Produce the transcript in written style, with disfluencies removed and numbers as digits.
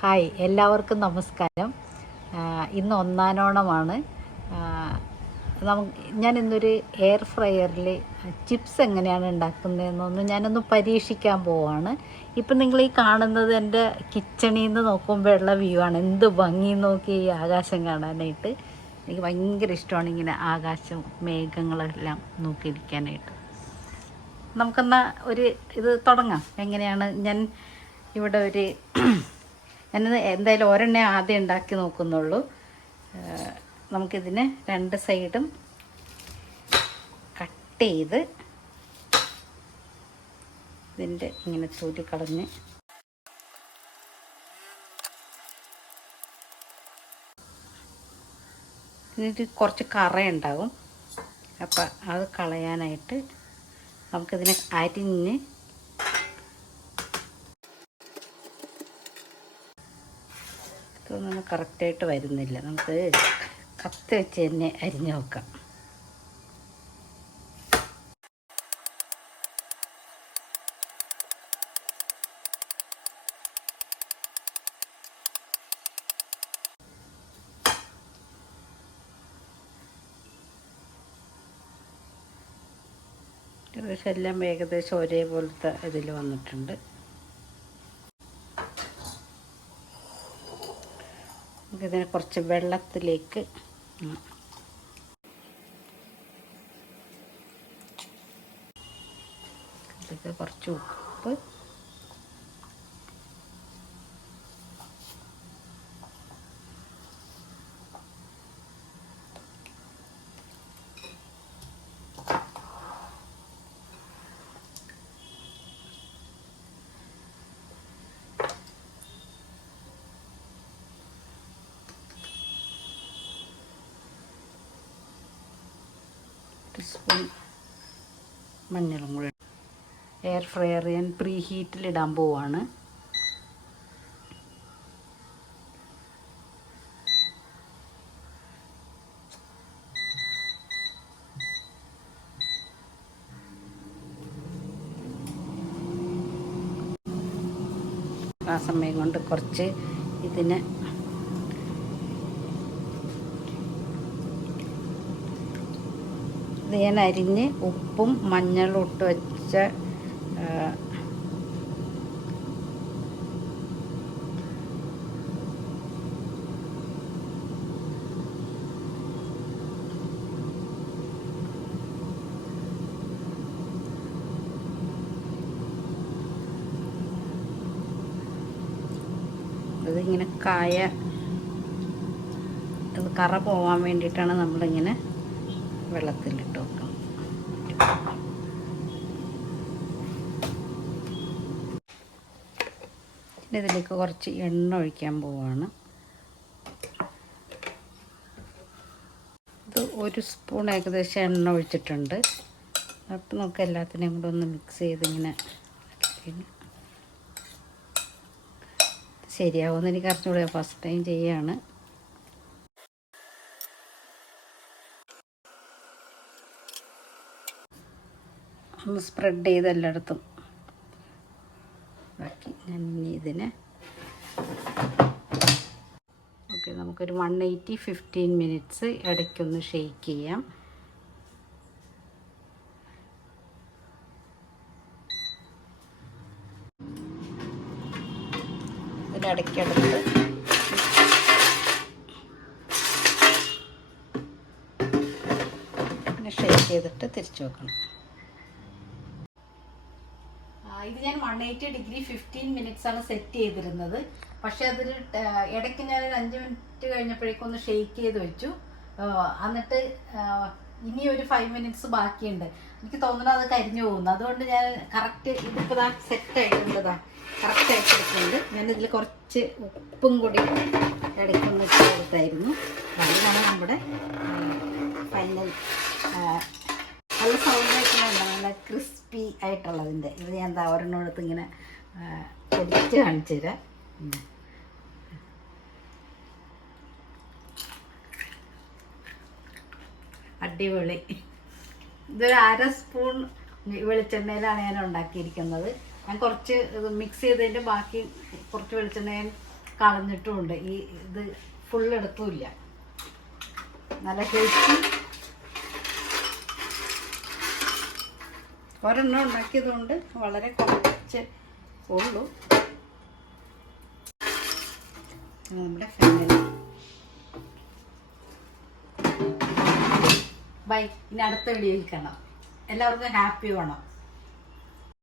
Hi, എല്ലാവർക്കും നമസ്കാരം. ഇന്ന് ഒന്നാനോണമാണ്. ഞാൻ ഇന്നൊരു എയർ ഫ്രയറിൽ ചിപ്സ് എങ്ങനെയാണ് ഉണ്ടാക്കുന്നതെന്നൊന്ന് ഞാനൊന്ന് പരീക്ഷിക്കാൻ പോവാണ്. ഇപ്പം നിങ്ങൾ ഈ കാണുന്നത് എൻ്റെ കിച്ചണിൽ നിന്ന് നോക്കുമ്പോഴുള്ള വ്യൂ ആണ്. എന്ത് ഭംഗി നോക്കി ഈ ആകാശം കാണാനായിട്ട്. എനിക്ക് ഭയങ്കര ഇഷ്ടമാണ് ഇങ്ങനെ ആകാശം മേഘങ്ങളെല്ലാം നോക്കിയിരിക്കാനായിട്ട്. നമുക്കെന്നാൽ ഇത് തുടങ്ങാം. എങ്ങനെയാണ് ഞാൻ ഇവിടെ ഞാനിത് എന്തായാലും ഒരെണ്ണേ ആദ്യം ഉണ്ടാക്കി നോക്കുന്നുള്ളൂ. നമുക്കിതിന് രണ്ട് സൈഡും കട്ട് ചെയ്ത് ഇതിൻ്റെ ഇങ്ങനെ തൊലി കളഞ്ഞ് ഇതിന് കുറച്ച് കറയുണ്ടാകും. അപ്പം അത് കളയാനായിട്ട് നമുക്കിതിനെ അരിഞ്ഞ് ഇതൊന്നും കറക്റ്റായിട്ട് വരുന്നില്ല. നമുക്ക് കത്തി വെച്ച് തന്നെ അരിഞ്ഞ് നോക്കാം. ഏകദേശം എല്ലാം ഒരേപോലത്തെ ഇതിൽ വന്നിട്ടുണ്ട്. നമുക്കിതിനെ കുറച്ച് വെള്ളത്തിലേക്ക് ഇതിലേക്ക് കുറച്ച് ഉപ്പ്, സ്പൂൺ മഞ്ഞളും കൂടി. എയർ ഫ്രയർ ഞാൻ പ്രീ ഹീറ്റിലിടാൻ പോവാണ്. ആ സമയം കൊണ്ട് കുറച്ച് ഇതിന് ഇത് ഞാൻ അരിഞ്ഞ് ഉപ്പും മഞ്ഞളും ഇട്ട് വെച്ച അതിങ്ങനെ അത് കറ പോവാൻ വേണ്ടിയിട്ടാണ് നമ്മളിങ്ങനെ വെള്ളത്തിലിട്ട് വെക്കണം. ഇതിലേക്ക് കുറച്ച് എണ്ണ ഒഴിക്കാൻ പോവാണ്. ഇത് 1 സ്പൂൺ ഏകദേശം എണ്ണ ഒഴിച്ചിട്ടുണ്ട്. അപ്പം നമുക്ക് എല്ലാത്തിനെയും കൂടെ ഒന്ന് മിക്സ് ചെയ്തിങ്ങനെ ശരിയാവുമെന്ന് എനിക്ക് അറിഞ്ഞൂടെ, ഫസ്റ്റ് ടൈം ചെയ്യാണ്. ഒന്ന് സ്പ്രെഡ് ചെയ്ത് എല്ലായിടത്തും ബാക്കി ഞാൻ ഇനി ഇതിനെ ഓക്കെ നമുക്കൊരു 180 15 മിനിറ്റ്സ് ഇടയ്ക്കൊന്ന് ഷെയ്ക്ക് ചെയ്യാം. ഇതിനിടയ്ക്കടുത്ത് പിന്നെ ഷെയ്ക്ക് ചെയ്തിട്ട് തിരിച്ചു വെക്കണം. ഇത് ഞാൻ 180 ഡിഗ്രി 15 മിനിറ്റ്സ് ആണ് സെറ്റ് ചെയ്തിരുന്നത്. പക്ഷെ അതിൽ ഇടയ്ക്ക് ഞാൻ 5 മിനിറ്റ് കഴിഞ്ഞപ്പോഴേക്കൊന്ന് ഷെയ്ക്ക് ചെയ്ത് വെച്ചു. എന്നിട്ട് ഇനി ഒരു 5 മിനിറ്റ്സ് ബാക്കിയുണ്ട്. എനിക്ക് തോന്നുന്നത് അത് കരിഞ്ഞു പോകുന്നു. അതുകൊണ്ട് ഞാൻ കറക്റ്റ് ഇതിപ്പോൾ സെറ്റ് ആയിട്ടുള്ളതാ, കറക്റ്റ് ആയിട്ട് എടുക്കുന്നുണ്ട്. ഞാനിതിൽ കുറച്ച് ഉപ്പും കൂടി ഇടയ്ക്കൊന്ന് ഇട്ട് കൊടുത്തായിരുന്നു. അതിനാണ് നമ്മുടെ ഫൈനൽ നല്ല സൗണ്ട് ആയിട്ടുള്ള നല്ല ക്രിസ്പി ആയിട്ടുള്ളതിൻ്റെ. ഇത് ഞാൻ ഒരെണ്ണമെടുത്ത് ഇങ്ങനെ പൊടിച്ച് കാണിച്ചു തരാം. അടിപൊളി. ഇതൊരു 1/2 സ്പൂൺ വെളിച്ചെണ്ണയിലാണ് ഞാൻ ഉണ്ടാക്കിയിരിക്കുന്നത്. ഞാൻ കുറച്ച് മിക്സ് ചെയ്തതിൻ്റെ ബാക്കി കുറച്ച് വെളിച്ചെണ്ണ കളഞ്ഞിട്ടുമുണ്ട്. ഈ ഇത് ഫുൾ എടുത്തുമില്ല. നല്ല ഹെൽത്തി. ഒരെണ്ണം ഉണ്ടാക്കിയതുകൊണ്ട് വളരെ കുറച്ച് ഉള്ളൂ. നമ്മുടെ ഫാമിലി ബൈ. ഇനി അടുത്ത വീഡിയോയിൽ കാണാം. എല്ലാവർക്കും ഹാപ്പി ഓണം.